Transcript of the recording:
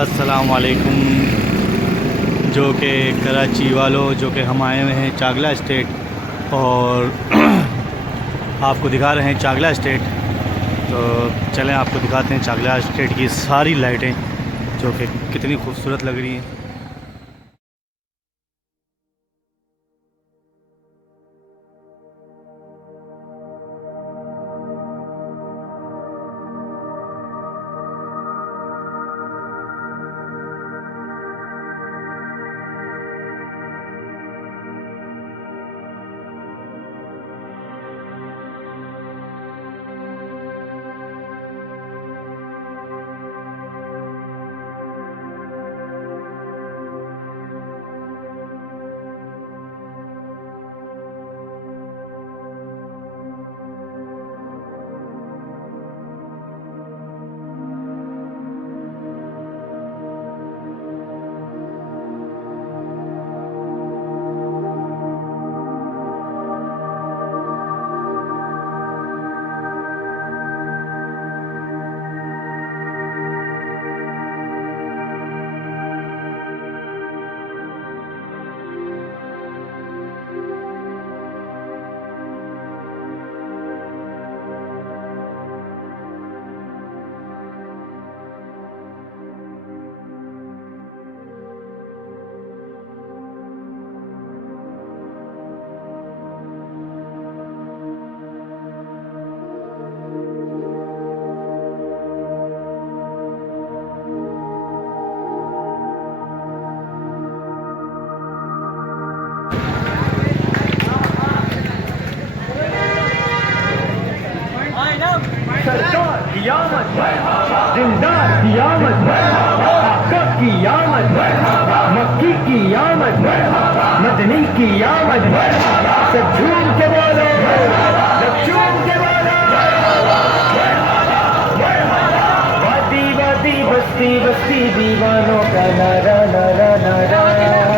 अस्सलाम वालेकुम। जो कि कराची वालों, जो कि हम आए हुए हैं चागला स्टेट और आपको दिखा रहे हैं चागला स्टेट। तो चलें आपको दिखाते हैं चागला स्टेट की सारी लाइटें जो कि कितनी खूबसूरत लग रही हैं। सरकार की आमद, जिंदार की आमद, आका की आमद, मक्की की आमद, मदनी की आमद, सब झूम के बोलो, सब झूम के बोलो। वादी वादी बस्ती बस्ती दीवानों का नारा नारा नारा।